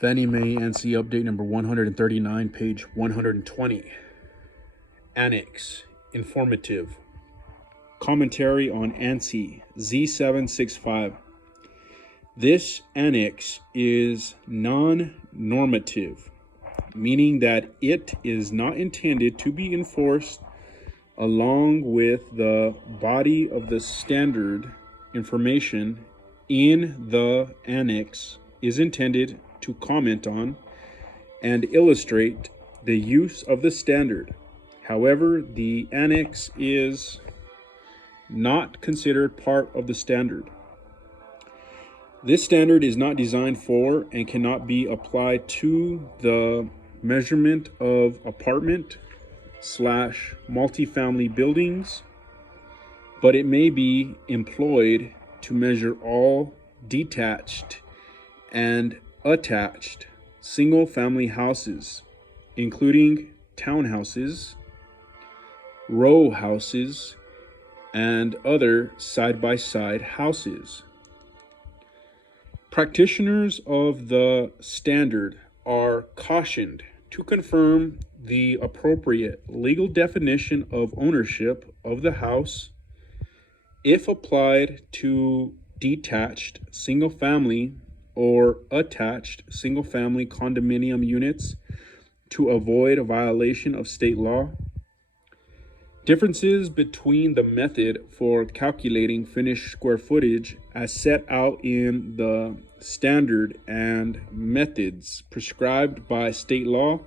Fannie Mae ANSI update number 139, page 120. Annex, informative. Commentary on ANSI Z765. This annex is non-normative, meaning that it is not intended to be enforced along with the body of the standard. Information in the annex is intended to comment on and illustrate the use of the standard. However, the annex is not considered part of the standard. This standard is not designed for and cannot be applied to the measurement of apartment/multifamily buildings, but it may be employed to measure all detached and attached single-family houses, including townhouses, row houses, and other side-by-side houses. Practitioners of the standard are cautioned to confirm the appropriate legal definition of ownership of the house if applied to detached single-family or attached single-family condominium units to avoid a violation of state law. Differences between the method for calculating finished square footage as set out in the standard and methods prescribed by state law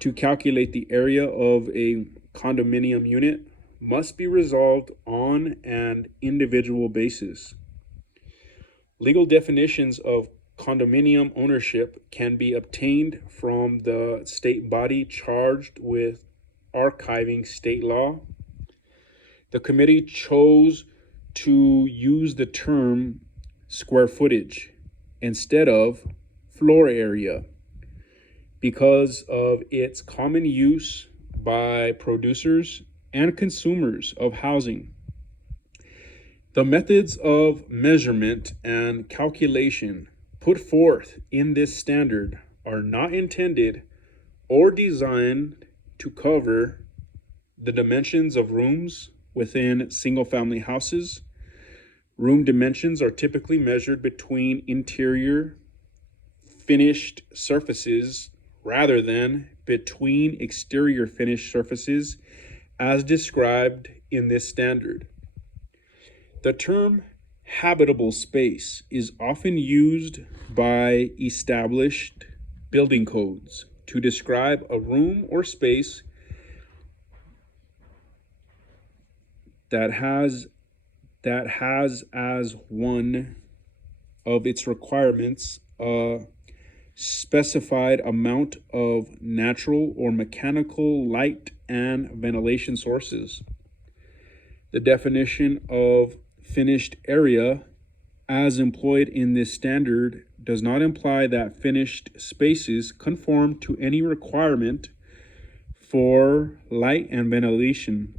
to calculate the area of a condominium unit must be resolved on an individual basis. Legal definitions of condominium ownership can be obtained from the state body charged with archiving state law. The committee chose to use the term square footage instead of floor area because of its common use by producers and consumers of housing. The methods of measurement and calculation put forth in this standard are not intended or designed to cover the dimensions of rooms within single-family houses. Room dimensions are typically measured between interior finished surfaces rather than between exterior finished surfaces as described in this standard. The term habitable space is often used by established building codes to describe a room or space that has as one of its requirements a specified amount of natural or mechanical light and ventilation sources. The definition of finished area as employed in this standard does not imply that finished spaces conform to any requirement for light and ventilation.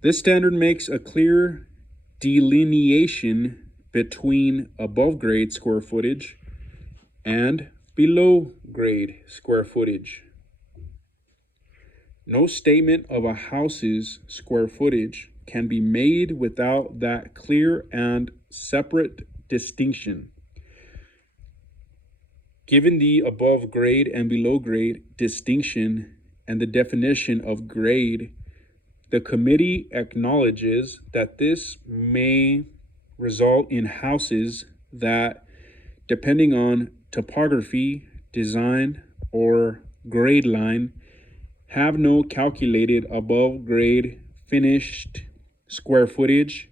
This standard makes a clear delineation between above grade square footage and below grade square footage. No statement of a house's square footage can be made without that clear and separate distinction. Given the above grade and below grade distinction and the definition of grade, the committee acknowledges that this may result in houses that, depending on topography, design, or grade line, have no calculated above grade finished square footage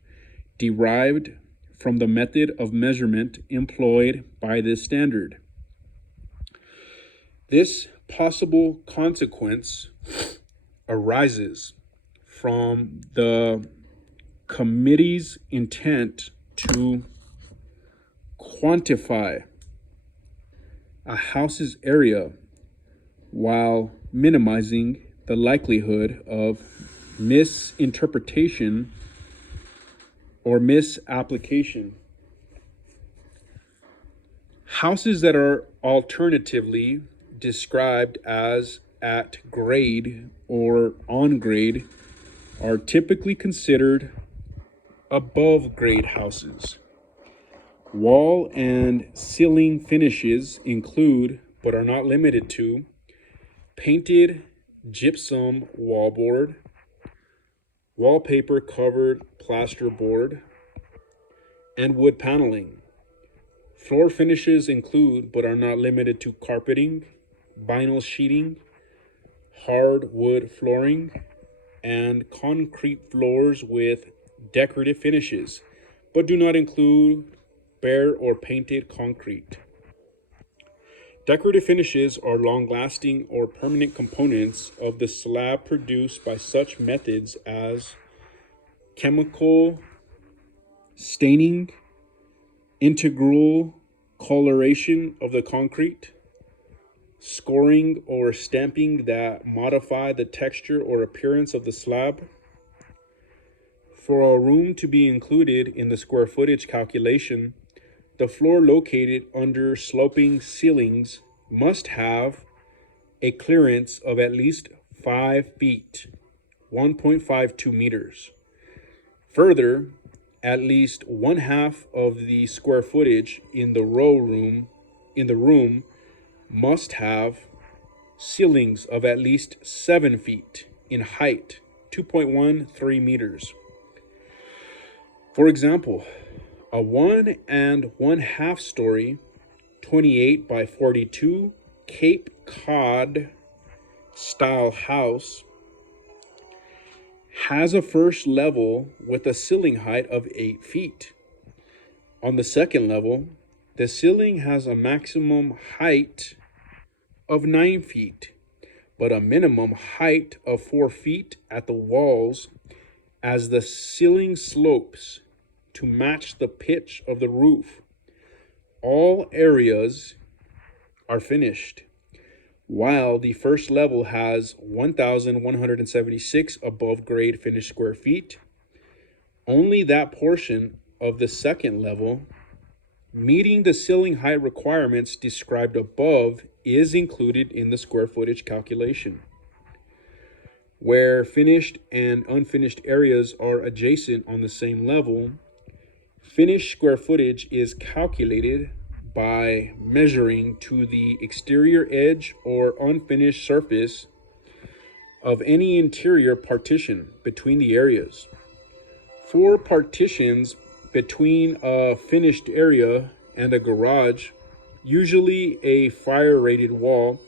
derived from the method of measurement employed by this standard. This possible consequence arises from the committee's intent to quantify a house's area while minimizing the likelihood of misinterpretation or misapplication. Houses that are alternatively described as at grade or on grade are typically considered above grade houses. Wall and ceiling finishes include, but are not limited to, painted gypsum wallboard, wallpaper covered plasterboard, and wood paneling. Floor finishes include, but are not limited to, carpeting, vinyl sheeting, hardwood flooring, and concrete floors with decorative finishes, but do not include bare or painted concrete. Decorative finishes are long-lasting or permanent components of the slab produced by such methods as chemical staining, integral coloration of the concrete, scoring or stamping that modify the texture or appearance of the slab. For a room to be included in the square footage calculation, the floor located under sloping ceilings must have a clearance of at least 5 feet, 1.52 meters. Further, at least one half of the square footage in the room must have ceilings of at least 7 feet in height, 2.13 meters. For example, a 1 1/2 story, 28 by 42 Cape Cod style house has a first level with a ceiling height of 8 feet. On the second level, the ceiling has a maximum height of 9 feet, but a minimum height of 4 feet at the walls as the ceiling slopes to match the pitch of the roof. All areas are finished, while the first level has 1,176 above grade finished square feet. Only that portion of the second level meeting the ceiling height requirements described above is included in the square footage calculation. Where finished and unfinished areas are adjacent on the same level, finished square footage is calculated by measuring to the exterior edge or unfinished surface of any interior partition between the areas. For partitions between a finished area and a garage, usually a fire-rated wall,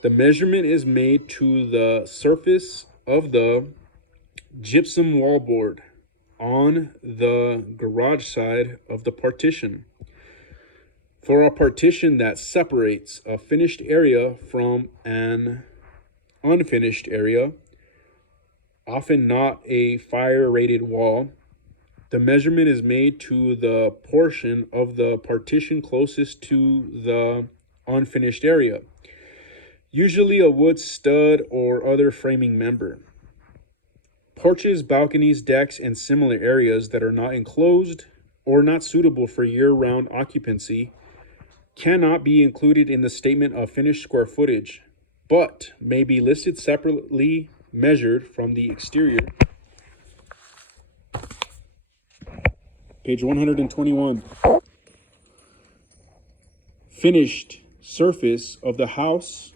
the measurement is made to the surface of the gypsum wallboard on the garage side of the partition. For a partition that separates a finished area from an unfinished area, often not a fire-rated wall, the measurement is made to the portion of the partition closest to the unfinished area, usually a wood stud or other framing member. Porches, balconies, decks, and similar areas that are not enclosed or not suitable for year-round occupancy cannot be included in the statement of finished square footage, but may be listed separately measured from the exterior. Page 121. Finished surface of the house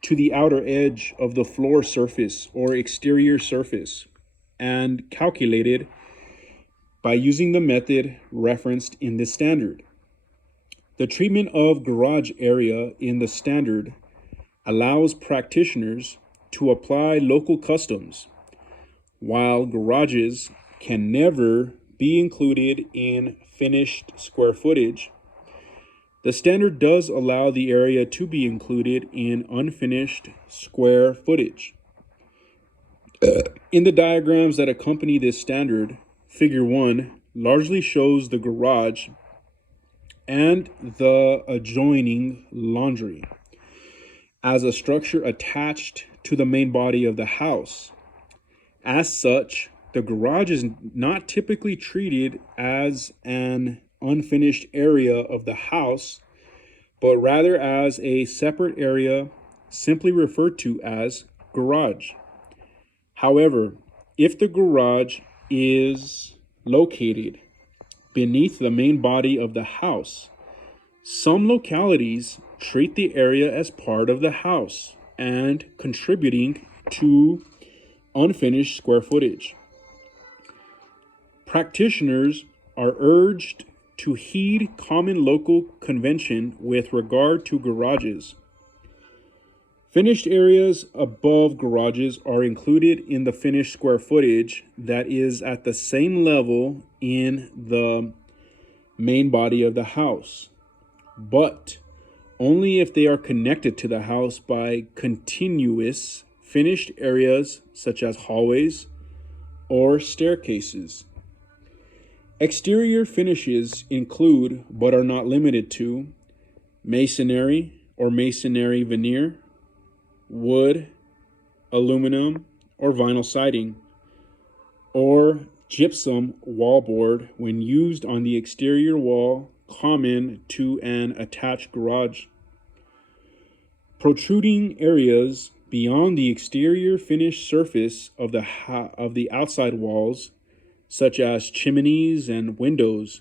to the outer edge of the floor surface or exterior surface, and calculated by using the method referenced in this standard. The treatment of garage area in the standard allows practitioners to apply local customs, while garages can never be included in finished square footage. The standard does allow the area to be included in unfinished square footage. In the diagrams that accompany this standard, Figure 1 largely shows the garage and the adjoining laundry as a structure attached to the main body of the house. As such, the garage is not typically treated as an unfinished area of the house, but rather as a separate area simply referred to as garage. However, if the garage is located beneath the main body of the house, some localities treat the area as part of the house and contributing to unfinished square footage. Practitioners are urged to heed common local convention with regard to garages. Finished areas above garages are included in the finished square footage that is at the same level in the main body of the house, but only if they are connected to the house by continuous finished areas such as hallways or staircases. Exterior finishes include, but are not limited to, masonry or masonry veneer, wood, aluminum, or vinyl siding, or gypsum wallboard when used on the exterior wall common to an attached garage. Protruding areas beyond the exterior finished surface of the outside walls, such as chimneys and windows,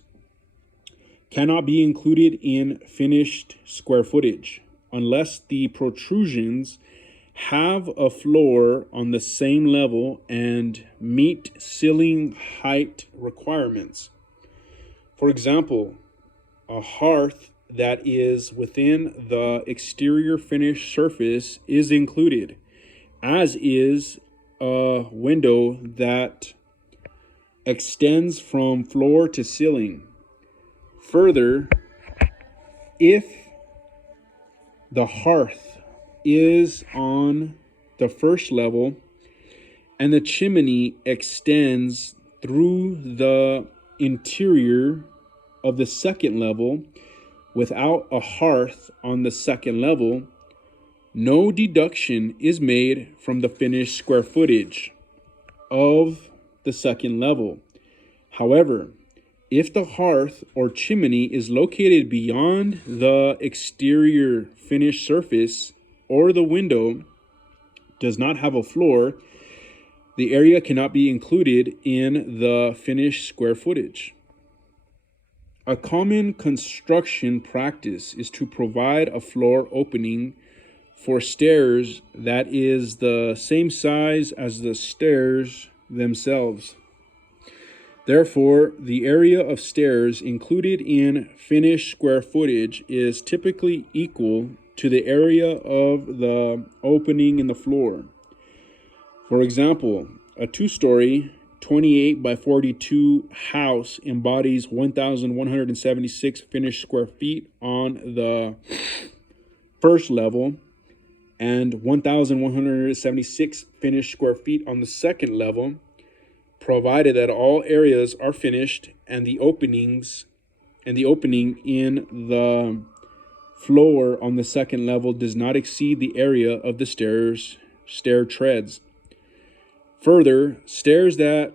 cannot be included in finished square footage unless the protrusions have a floor on the same level and meet ceiling height requirements. For example, a hearth that is within the exterior finished surface is included, as is a window that extends from floor to ceiling. Further, if the hearth is on the first level and the chimney extends through the interior of the second level without a hearth on the second level, no deduction is made from the finished square footage of the second level. However, if the hearth or chimney is located beyond the exterior finished surface or the window does not have a floor, the area cannot be included in the finished square footage. A common construction practice is to provide a floor opening for stairs that is the same size as the stairs themselves. Therefore, the area of stairs included in finished square footage is typically equal to the area of the opening in the floor. For example, a two-story 28 by 42 house embodies 1,176 finished square feet on the first level and 1,176 finished square feet on the second level, provided that all areas are finished and the opening in the floor on the second level does not exceed the area of the stair treads. Further, stairs that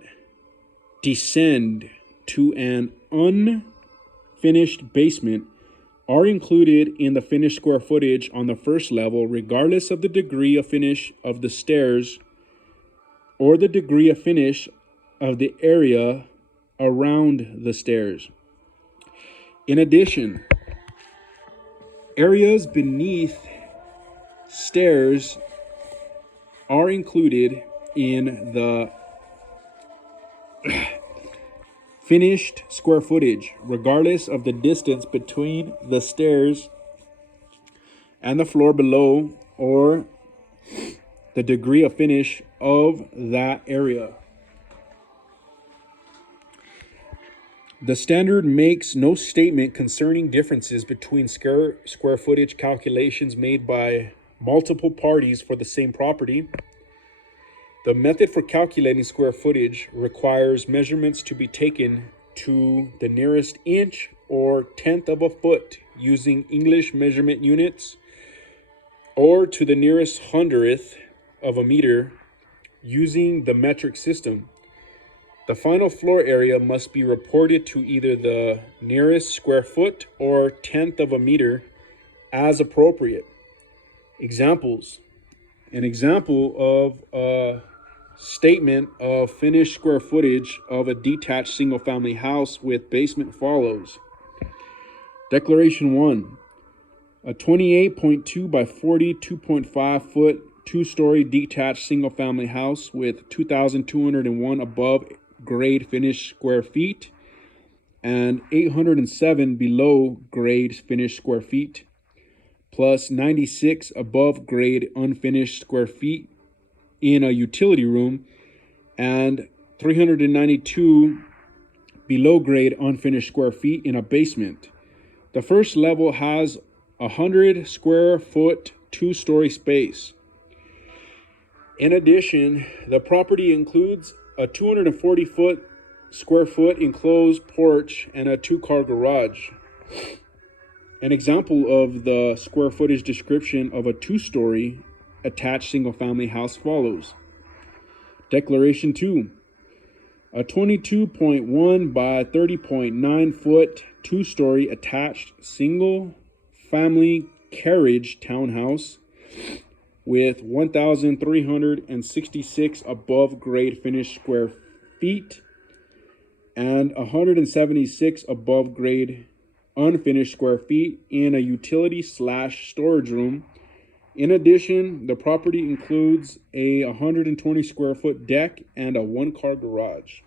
descend to an unfinished basement are included in the finished square footage on the first level, regardless of the degree of finish of the stairs or the degree of finish of the area around the stairs. In addition, areas beneath stairs are included in the finished square footage, regardless of the distance between the stairs and the floor below or the degree of finish of that area. The standard makes no statement concerning differences between square footage calculations made by multiple parties for the same property. The method for calculating square footage requires measurements to be taken to the nearest inch or tenth of a foot using English measurement units, or to the nearest hundredth of a meter using the metric system. The final floor area must be reported to either the nearest square foot or tenth of a meter as appropriate. Examples. An example of a statement of finished square footage of a detached single-family house with basement follows. Declaration 1. A 28.2 by 42.5 foot two-story detached single-family house with 2,201 above grade finished square feet and 807 below grade finished square feet, plus 96 above grade unfinished square feet in a utility room and 392 below grade unfinished square feet in a basement. The first level has 100 square foot two-story space. In addition, the property includes a 240 square foot enclosed porch and a two-car garage. An example of the square footage description of a two-story attached single-family house follows. Declaration 2. A 22.1 by 30.9 foot two-story attached single-family carriage townhouse with 1,366 above grade finished square feet and 176 above grade unfinished square feet in a utility/storage room. In addition, the property includes a 120 square foot deck and a one-car garage.